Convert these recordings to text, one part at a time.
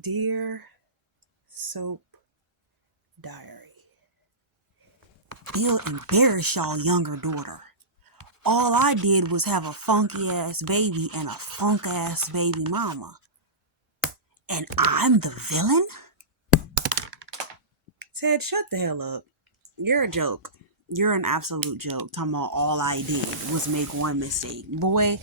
Dear Soap Diary, Bill embarrassed y'all younger daughter. All I did was have a funky ass baby and a funk ass baby mama. And I'm the villain? Ted, shut the hell up. You're a joke. You're an absolute joke. Talking about all I did was make one mistake. Boy,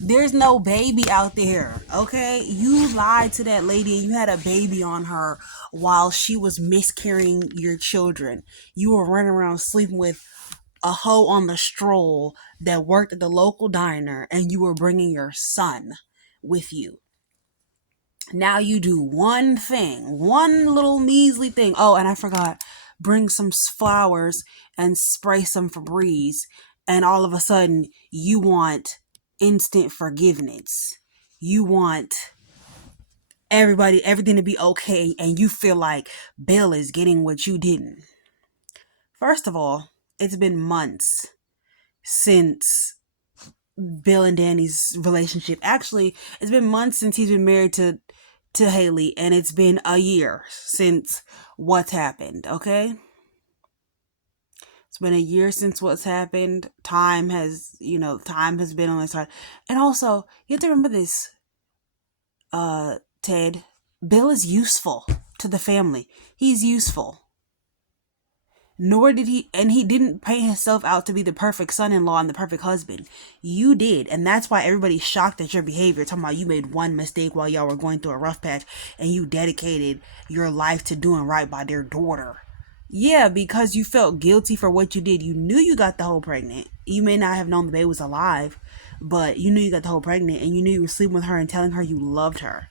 there's no baby out there, okay? You lied to that lady and you had a baby on her while she was miscarrying your children. You were running around sleeping with a hoe on the stroll that worked at the local diner and you were bringing your son with you. Now you do one thing, one little measly thing. Oh, and I forgot, bring some flowers and spray some Febreze, and all of a sudden you want instant forgiveness. You want everything to be okay, and you feel like Bill is getting what you didn't. First of all, it's been months since Bill and Danny's relationship. Actually, it's been months since he's been married to Haley, and it's been a year since what's happened, okay? It's been a year since what's happened. Time has been on their side. And also, you have to remember this, Ted. Bill is useful to the family. He's useful. Nor did he, and he didn't paint himself out to be the perfect son-in-law and the perfect husband. You did, and that's why everybody's shocked at your behavior. Talking about you made one mistake while y'all were going through a rough patch, and you dedicated your life to doing right by their daughter. Yeah, because you felt guilty for what you did. You knew you got the whole pregnant. You may not have known the baby was alive, but you knew you got the whole pregnant, and you knew you were sleeping with her and telling her you loved her.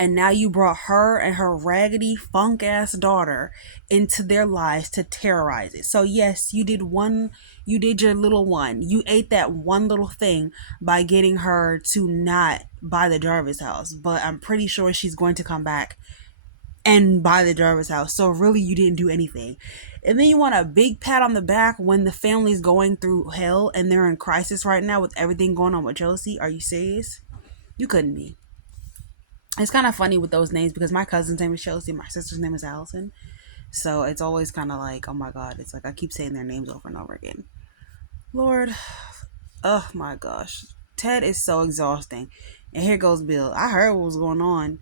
And now you brought her and her raggedy funk ass daughter into their lives to terrorize it. So yes, you did your little one. You ate that one little thing by getting her to not buy the Jarvis house. But I'm pretty sure she's going to come back and buy the Jarvis house. So really you didn't do anything. And then you want a big pat on the back when the family's going through hell and they're in crisis right now with everything going on with Josie. Are you serious? You couldn't be. It's kind of funny with those names because my cousin's name is Chelsea, my sister's name is Allison. So it's always kind of like, oh my God, it's like I keep saying their names over and over again. Lord, oh my gosh. Ted is so exhausting. And here goes Bill. I heard what was going on.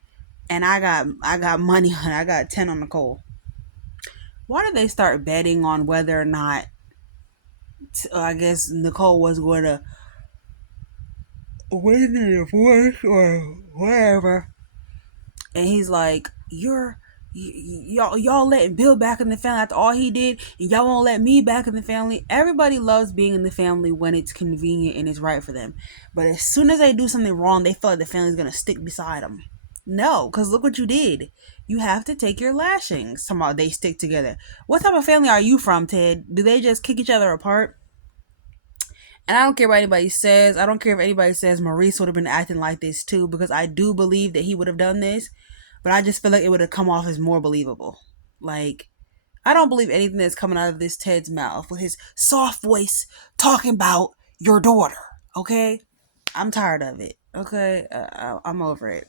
And I got money on it. I got 10 on Nicole. Why did they start betting on whether or not I guess Nicole was going to win the divorce or whatever? And he's like, y'all letting Bill back in the family after all he did, and y'all won't let me back in the family. Everybody loves being in the family when it's convenient and it's right for them, but as soon as they do something wrong, they feel like the family's gonna stick beside them. No, because look what you did. You have to take your lashings. Somehow they stick together. What type of family are you from, Ted? Do they just kick each other apart? And I don't care what anybody says. I don't care if anybody says Maurice would have been acting like this too, because I do believe that he would have done this, but I just feel like it would have come off as more believable. Like, I don't believe anything that's coming out of this Ted's mouth with his soft voice talking about your daughter. Okay? I'm tired of it. Okay? I'm over it.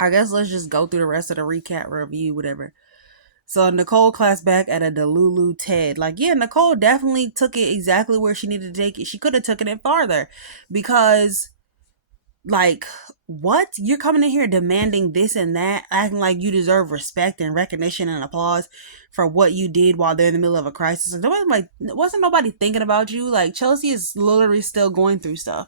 I guess let's just go through the rest of the recap review, whatever. So Nicole class back at a Delulu Ted. Like, yeah, Nicole definitely took it exactly where she needed to take it. She could have taken it farther because, like, what? You're coming in here demanding this and that, acting like you deserve respect and recognition and applause for what you did while they're in the middle of a crisis. Like, wasn't nobody thinking about you? Like, Chelsea is literally still going through stuff.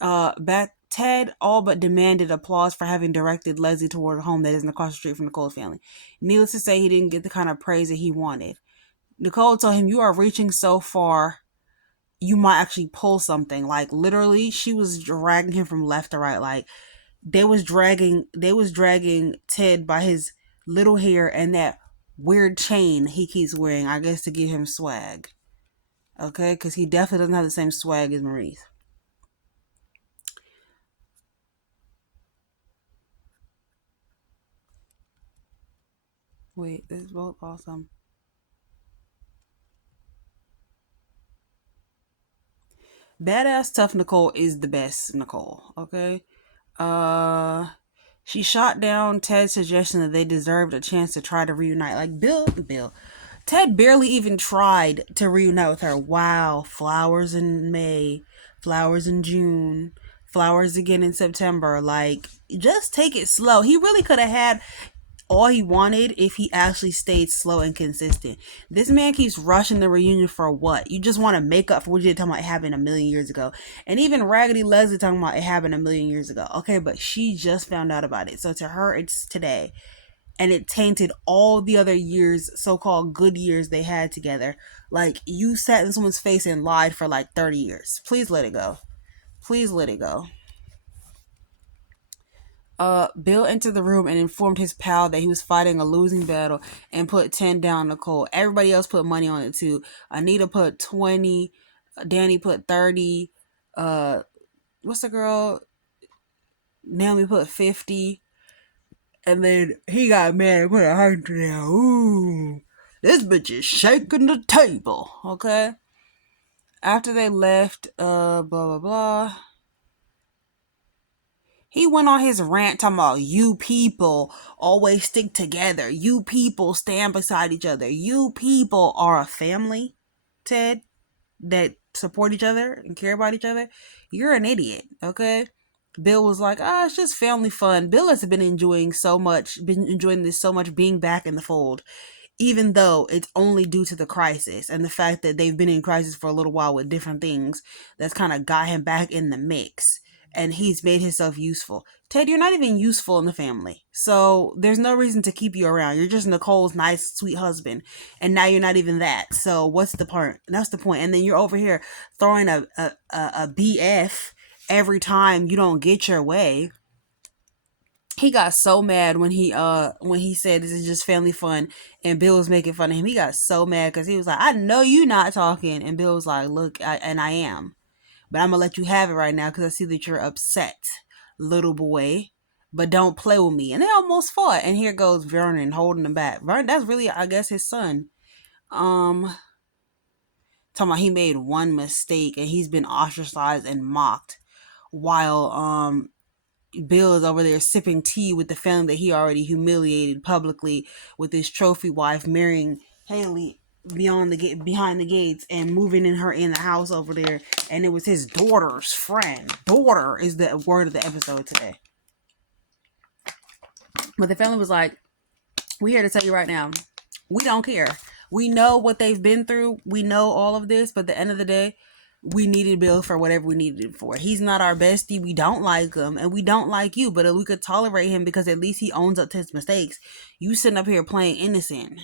Back Ted all but demanded applause for having directed Leslie toward a home that isn't across the street from Nicole's family. Needless to say, he didn't get the kind of praise that he wanted. Nicole told him, "You are reaching so far, you might actually pull something." Like, literally, she was dragging him from left to right. Like, they was dragging Ted by his little hair and that weird chain he keeps wearing, I guess to give him swag. Okay, because he definitely doesn't have the same swag as Maurice. Wait, this is both awesome. Badass tough Nicole is the best Nicole. Okay. Uh, She shot down Ted's suggestion that they deserved a chance to try to reunite. Like Ted barely even tried to reunite with her. Wow, flowers in May, flowers in June, flowers again in September. Like, just take it slow. He really could have had all he wanted if he actually stayed slow and consistent. This man keeps rushing the reunion for what? You just want to make up for what you did talking about it happened a million years ago. And even Raggedy Leslie talking about it happened a million years ago. Okay, but she just found out about it. So to her, it's today. And it tainted all the other years, so-called good years they had together. Like, you sat in someone's face and lied for like 30 years. Please let it go. Please let it go. Bill entered the room and informed his pal that he was fighting a losing battle and put 10 down Nicole. Everybody else put money on it too. Anita put 20, Danny put 30, what's the girl? Naomi put 50, and then he got mad and put 100 down. Ooh, this bitch is shaking the table, okay? After they left, blah, blah, blah. He went on his rant talking about you people always stick together. You people stand beside each other. You people are a family, Ted, that support each other and care about each other. You're an idiot, okay? Bill was like, it's just family fun. Bill has been enjoying this so much being back in the fold, even though it's only due to the crisis and the fact that they've been in crisis for a little while with different things that's kind of got him back in the mix, and he's made himself useful. Ted, you're not even useful in the family, so there's no reason to keep you around. You're just Nicole's nice sweet husband, and now you're not even that, so what's the point? That's the point. And then you're over here throwing a BF every time you don't get your way. He got so mad when he said this is just family fun and Bill was making fun of him. He got so mad because he was like, I know you not talking. And Bill was like, look, I am. But I'm going to let you have it right now because I see that you're upset, little boy. But don't play with me. And they almost fought. And here goes Vernon holding him back. Vernon, that's really, I guess, his son. Talking about he made one mistake and he's been ostracized and mocked while Bill is over there sipping tea with the family that he already humiliated publicly with his trophy wife marrying Haley behind the gates and moving in her in the house over there, and it was his daughter's friend. Daughter is the word of the episode today. But the family was like, "We here to tell you right now, we don't care. We know what they've been through. We know all of this, but at the end of the day, we needed Bill for whatever we needed him for. He's not our bestie. We don't like him, and we don't like you, but we could tolerate him because at least he owns up to his mistakes. You sitting up here playing innocent."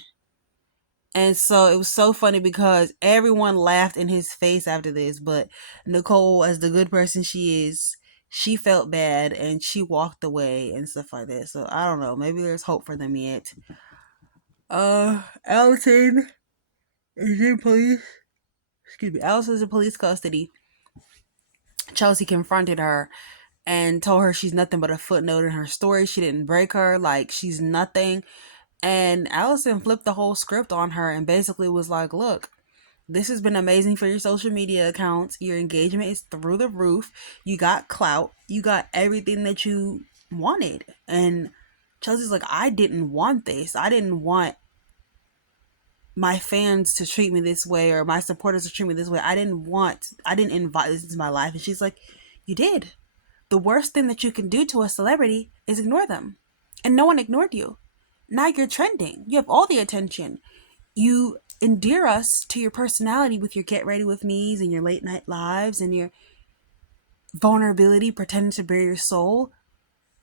And so it was so funny because everyone laughed in his face after this, but Nicole, as the good person she is, she felt bad and she walked away and stuff like that. So I don't know. Maybe there's hope for them yet. Allison is in police. Excuse me. Allison's in police custody. Chelsea confronted her and told her she's nothing but a footnote in her story. She didn't break her. Like, she's nothing. And Allison flipped the whole script on her and basically was like, look, this has been amazing for your social media accounts. Your engagement is through the roof. You got clout. You got everything that you wanted. And Chelsea's like, I didn't want this. I didn't want my fans to treat me this way or my supporters to treat me this way. I didn't invite this into my life. And she's like, you did. The worst thing that you can do to a celebrity is ignore them. And no one ignored you. Now you're trending. You have all the attention. You endear us to your personality with your get ready with me's and your late night lives and your vulnerability, pretending to bare your soul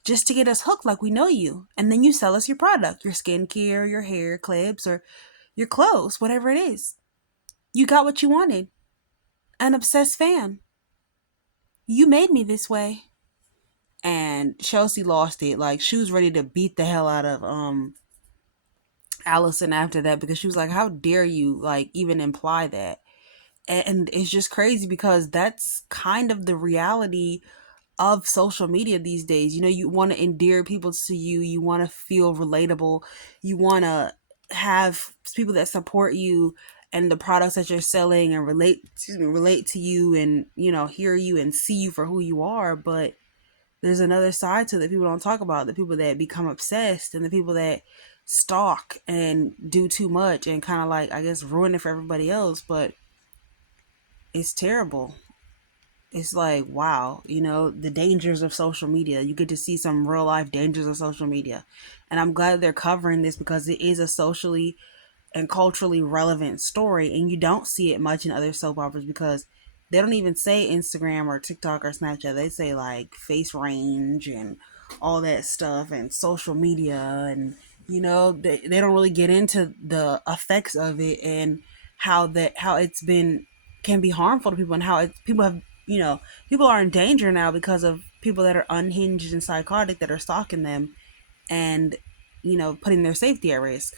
just to get us hooked like we know you. And then you sell us your product, your skincare, your hair clips, or your clothes, whatever it is. You got what you wanted. An obsessed fan. You made me this way. And Chelsea lost it. Like, she was ready to beat the hell out of Allison after that, because she was like, how dare you like even imply that? And it's just crazy because that's kind of the reality of social media these days. You know, you want to endear people to you. You want to feel relatable. You want to have people that support you and the products that you're selling and relate to you and, you know, hear you and see you for who you are. But there's another side to it that people don't talk about, the people that become obsessed and the people that stalk and do too much and kind of like, I guess, ruin it for everybody else. But it's terrible. It's like, wow, the dangers of social media. You get to see some real life dangers of social media. And I'm glad they're covering this because it is a socially and culturally relevant story, and you don't see it much in other soap operas because they don't even say Instagram or TikTok or Snapchat. They say like face range and all that stuff and social media, and they don't really get into the effects of it and how it's been can be harmful to people, and how people have people are in danger now because of people that are unhinged and psychotic that are stalking them and putting their safety at risk.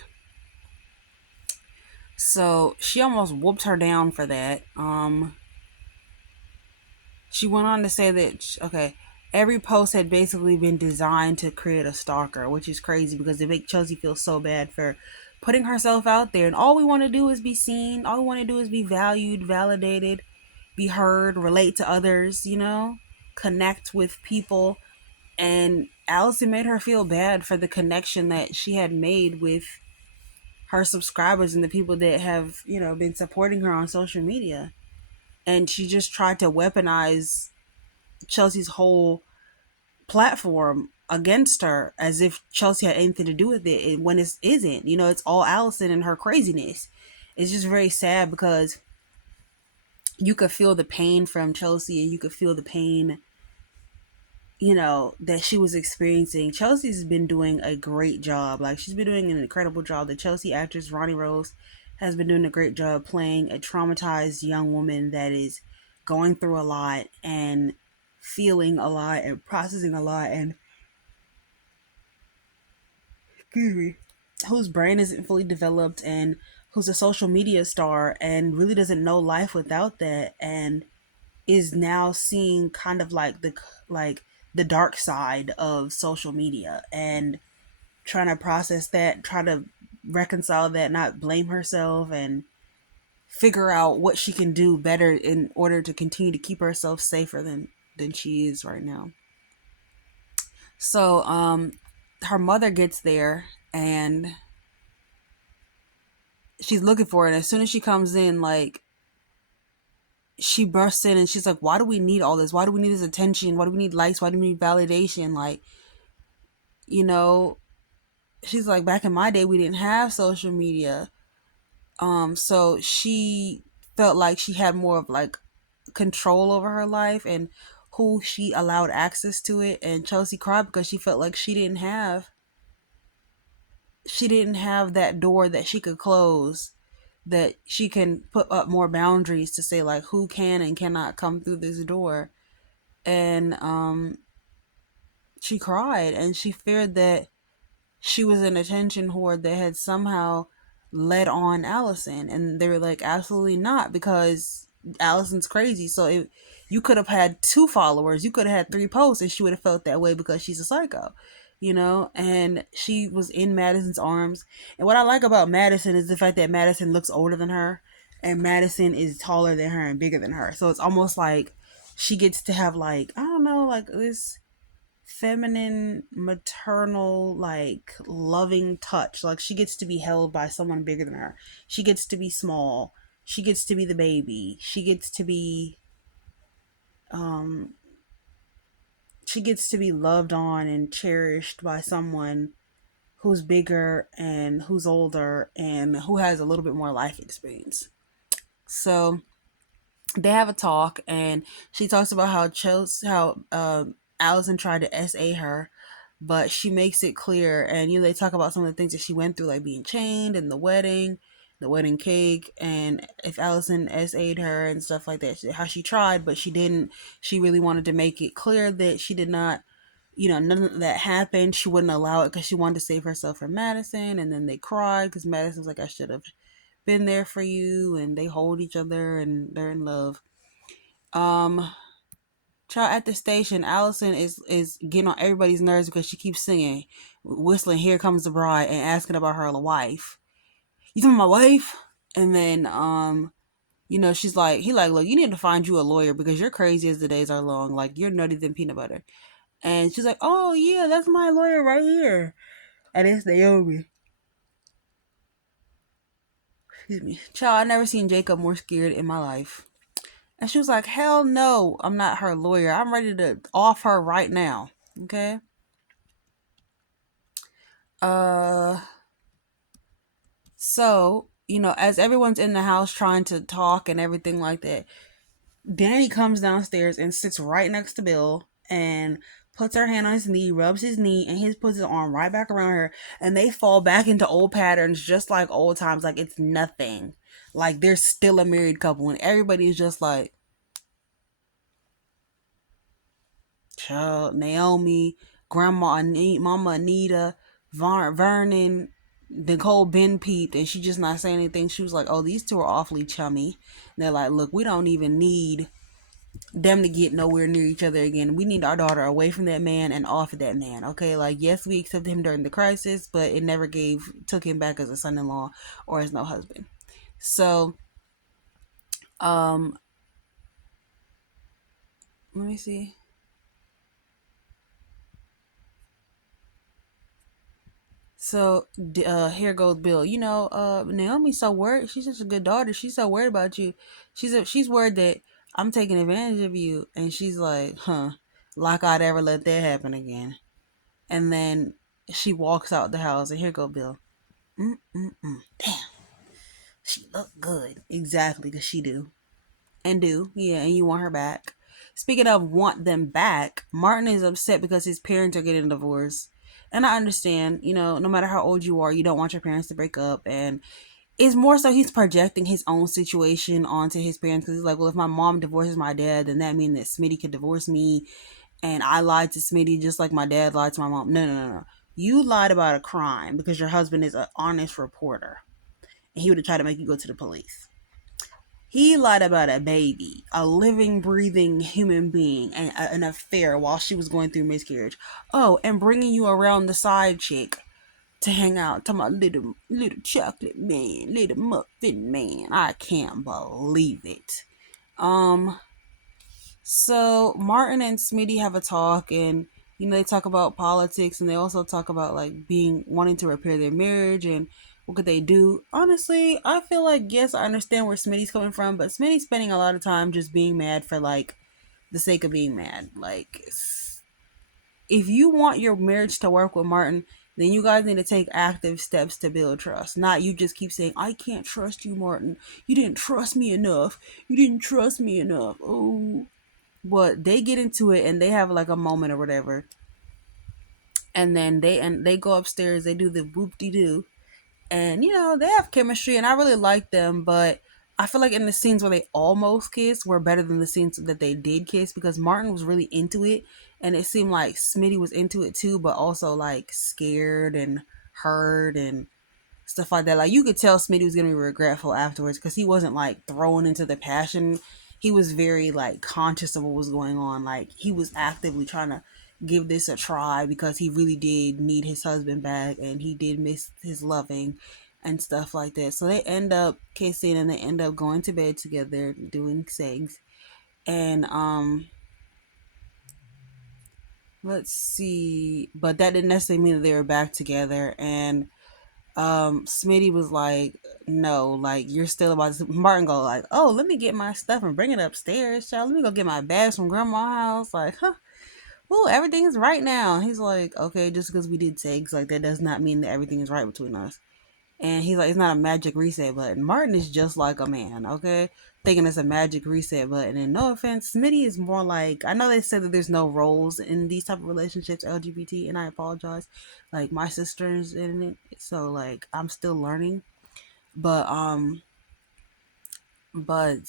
So she almost whooped her down for that. She went on to say that, okay, every post had basically been designed to create a stalker, which is crazy because they make Chelsea feel so bad for putting herself out there. And all we want to do is be seen. All we want to do is be valued, validated, be heard, relate to others, connect with people. And Allison made her feel bad for the connection that she had made with her subscribers and the people that have been supporting her on social media. And she just tried to weaponize Chelsea's whole platform against her as if Chelsea had anything to do with it, when it isn't. It's all Allison and her craziness. It's just very sad because you could feel the pain from Chelsea, and you could feel the pain that she was experiencing. Chelsea's been doing a great job. Like, she's been doing an incredible job. The Chelsea actress Ronnie Rose has been doing a great job playing a traumatized young woman that is going through a lot and feeling a lot and processing a lot, and excuse me, whose brain isn't fully developed, and who's a social media star and really doesn't know life without that, and is now seeing kind of like the dark side of social media and trying to process that, try to reconcile that, not blame herself, and figure out what she can do better in order to continue to keep herself safer than she is right now. So her mother gets there and she's looking for it, and as soon as she comes in, like, she bursts in and she's like, why do we need all this? Why do we need this attention? Why do we need likes? Why do we need validation? Like, you know, she's like, back in my day, we didn't have social media. So she felt like she had more of like control over her life and who she allowed access to it. And Chelsea cried because she felt like she didn't have that door that she could close, that she can put up more boundaries to say like who can and cannot come through this door. And she cried and she feared that she was an attention whore that had somehow led on Allison. And they were like, absolutely not, because Allison's crazy. So if you could have had 2 followers, you could have had 3 posts, and she would have felt that way because she's a psycho, And she was in Madison's arms. And what I like about Madison is the fact that Madison looks older than her, and Madison is taller than her and bigger than her. So it's almost like she gets to have, like, I don't know, like this feminine, maternal, like loving touch. Like, she gets to be held by someone bigger than her. She gets to be small. She gets to be the baby. Um she gets to be loved on and cherished by someone who's bigger and who's older and who has a little bit more life experience. So they have a talk, and she talks about how Allison tried to SA her, but she makes it clear. And they talk about some of the things that she went through, like being chained and the wedding cake, and if Allison SA'd her and stuff like that, how she tried but she didn't. She really wanted to make it clear that she did not, none of that happened. She wouldn't allow it because she wanted to save herself from Madison. And then they cried because Madison's like, I should have been there for you, and they hold each other and they're in love. um Child, at the station, Allison is getting on everybody's nerves because she keeps singing, whistling "Here Comes the Bride" and asking about her wife. You talking about my wife? And then she's like, he like, look, you need to find you a lawyer because you're crazy as the days are long. Like, you're nutty than peanut butter. And she's like, "Oh yeah, that's my lawyer right here." And it's Naomi. Excuse me. Child, I never seen Jacob more scared in my life. And she was like, "Hell no, I'm not her lawyer. I'm ready to off her right now." Okay. Uh so, as everyone's in the house trying to talk and everything like that, Danny comes downstairs and sits right next to Bill and puts her hand on his knee, rubs his knee, and he puts his arm right back around her. And they fall back into old patterns just like old times, like it's nothing. Like they're still a married couple, and everybody is just like, child, Naomi, Grandma, Mama Anita, Vernon, Nicole Ben peeped, and she just not saying anything. She was like, "Oh, these two are awfully chummy." And they're like, "Look, we don't even need them to get nowhere near each other again. We need our daughter away from that man and off of that man. Okay, like yes, we accepted him during the crisis, but it never took him back as a son-in-law or as no husband." So, um, let me see. So, here goes Bill. Naomi's so worried. She's such a good daughter. She's so worried about you. She's worried that I'm taking advantage of you. And she's like, huh, like I'd ever let that happen again. And then she walks out the house, and here go Bill. Mm-mm-mm. Damn, she look good. Exactly, because she do. And do. Yeah, and you want her back. Speaking of want them back, Martin is upset because his parents are getting divorced. And I understand, no matter how old you are, you don't want your parents to break up. And it's more so he's projecting his own situation onto his parents because he's like, well, if my mom divorces my dad, then that means that Smitty could divorce me. And I lied to Smitty just like my dad lied to my mom. No, no, no, no. You lied about a crime because your husband is an honest reporter. And he would have tried to make you go to the police. He lied about a baby, a living, breathing human being, and an affair while she was going through miscarriage. Oh, and bringing you around the side chick to hang out to my little chocolate man, little muffin man. I can't believe it. Um, so Martin and Smitty have a talk, and they talk about politics, and they also talk about like being wanting to repair their marriage and what could they do. Honestly, I feel like yes, I understand where Smitty's coming from, but Smitty's spending a lot of time just being mad for like the sake of being mad. Like, if you want your marriage to work with Martin, then you guys need to take active steps to build trust. Not you just keep saying, "I can't trust you, Martin. You didn't trust me enough. You didn't trust me enough." Oh, but they get into it and they have like a moment or whatever, and then they go upstairs. They do the whoop de doo, and they have chemistry, and I really like them. But I feel like in the scenes where they almost kissed were better than the scenes that they did kiss because Martin was really into it, and it seemed like Smitty was into it too, but also like scared and hurt and stuff like that. Like you could tell Smitty was gonna be regretful afterwards because he wasn't like thrown into the passion. He was very like conscious of what was going on. Like he was actively trying to give this a try because he really did need his husband back and he did miss his loving and stuff like that. So they end up kissing and they end up going to bed together doing sex. And let's see, but that didn't necessarily mean that they were back together. And Smitty was like, "No, like you're still about to." Martin go like, "Oh, let me get my stuff and bring it upstairs, child. Let me go get my bags from grandma's house." Like, huh? Oh, everything's right now. He's like, "Okay, just because we did sex, like that does not mean that everything is right between us." And he's like, "It's not a magic reset button." Martin is just like a man, okay? Thinking it's a magic reset button. And no offense, Smitty is more like, I know they said that there's no roles in these type of relationships, LGBT, and I apologize. Like my sister's in it, so like I'm still learning. But but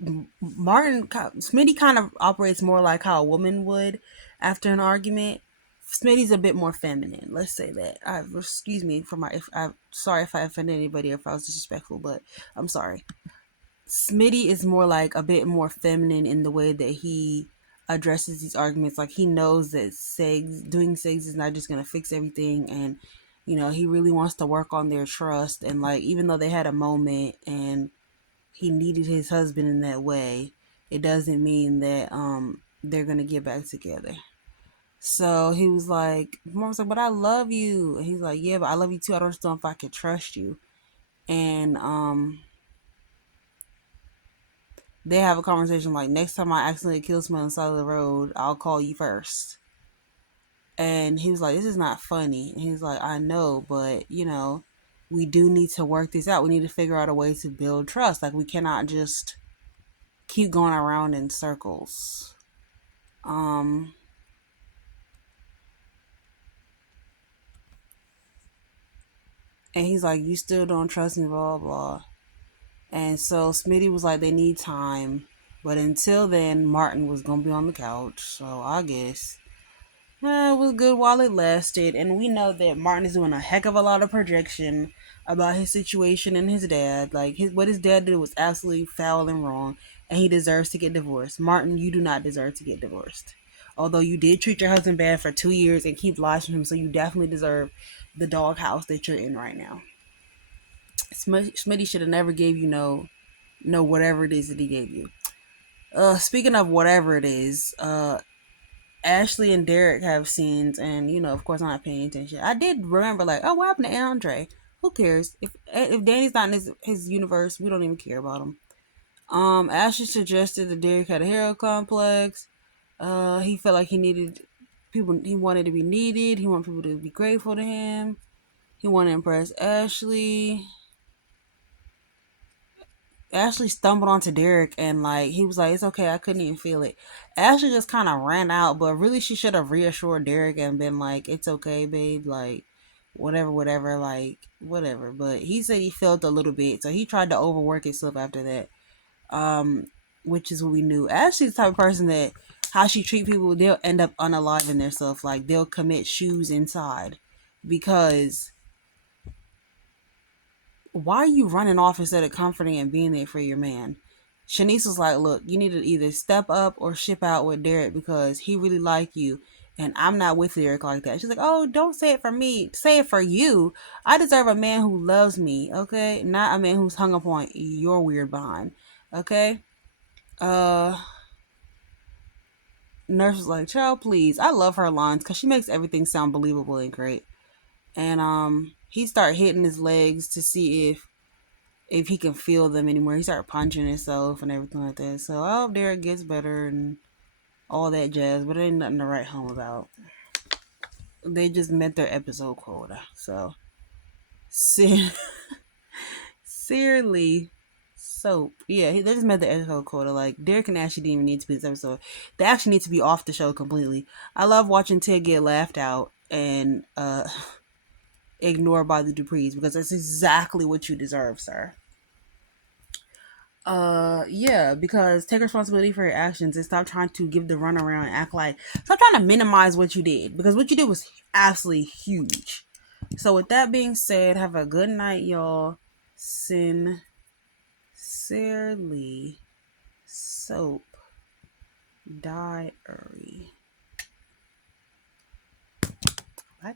Smitty kind of operates more like how a woman would after an argument. Smitty's a bit more feminine. Let's say that. Excuse me for my. If I'm sorry if I offended anybody or if I was disrespectful, but I'm sorry. Smitty is more like a bit more feminine in the way that he addresses these arguments. Like he knows that doing sex is not just gonna fix everything, and he really wants to work on their trust. And like even though they had a moment and he needed his husband in that way, it doesn't mean that they're gonna get back together. So he was like, mom was like, but I love you. And he's like, yeah, but I love you too. I don't know if I can trust you. And they have a conversation like, next time I accidentally kill someone on the side of the road, I'll call you first. And he was like, this is not funny. And he's like, I know, but we do need to work this out. We need to figure out a way to build trust. Like, we cannot just keep going around in circles. Um, and he's like, you still don't trust me, blah, blah, blah. And so Smitty was like, they need time. But until then, Martin was going to be on the couch. So I guess it was good while it lasted. And we know that Martin is doing a heck of a lot of projection about his situation and his dad. Like, what his dad did was absolutely foul and wrong. And he deserves to get divorced. Martin, you do not deserve to get divorced. Although you did treat your husband bad for 2 years and keep lying to him. So you definitely deserve the doghouse that you're in right now. Smitty should have never gave you no whatever it is that he gave you. Speaking of whatever it is, Ashley and Derek have scenes, and of course, I'm not paying attention. I did remember, like, oh, what happened to Andre? Who cares? If Danny's not in his universe, we don't even care about him. Ashley suggested that Derek had a hero complex. He felt like he needed people. He wanted to be needed. He wanted people to be grateful to him. He wanted to impress Ashley. Ashley stumbled onto Derek and like he was like, it's okay, I couldn't even feel it. Ashley just kind of ran out, but really she should have reassured Derek and been like, it's okay, babe, like whatever, like whatever. But he said he felt a little bit, so he tried to overwork himself after that. Um, which is what we knew. Ashley's the type of person that how she treat people, they'll end up unaliving themselves. Like they'll commit shoes inside because why are you running off instead of comforting and being there for your man? Shanice was like, look, you need to either step up or ship out with Derek because he really like you. And I'm not with Derek like that. She's like, oh, don't say it for me. Say it for you. I deserve a man who loves me, okay? Not a man who's hung up on your weird behind, okay? Uh, Nurse was like, child, please. I love her lines because she makes everything sound believable and great. And he started hitting his legs to see if he can feel them anymore. He started punching himself and everything like that. So I hope Derek gets better and all that jazz, but it ain't nothing to write home about. They just met their episode quota. So sincerely soap. Yeah, they just met the episode quota. Like Derek and Ashley didn't even need to be this episode. They actually need to be off the show completely. I love watching Ted get laughed out and ignored by the Duprees because that's exactly what you deserve, sir. Yeah, because take responsibility for your actions and stop trying to give the runaround and act like stop trying to minimize what you did because what you did was absolutely huge. So with that being said, have a good night, y'all. Sincerely, Soap Diary. Bye.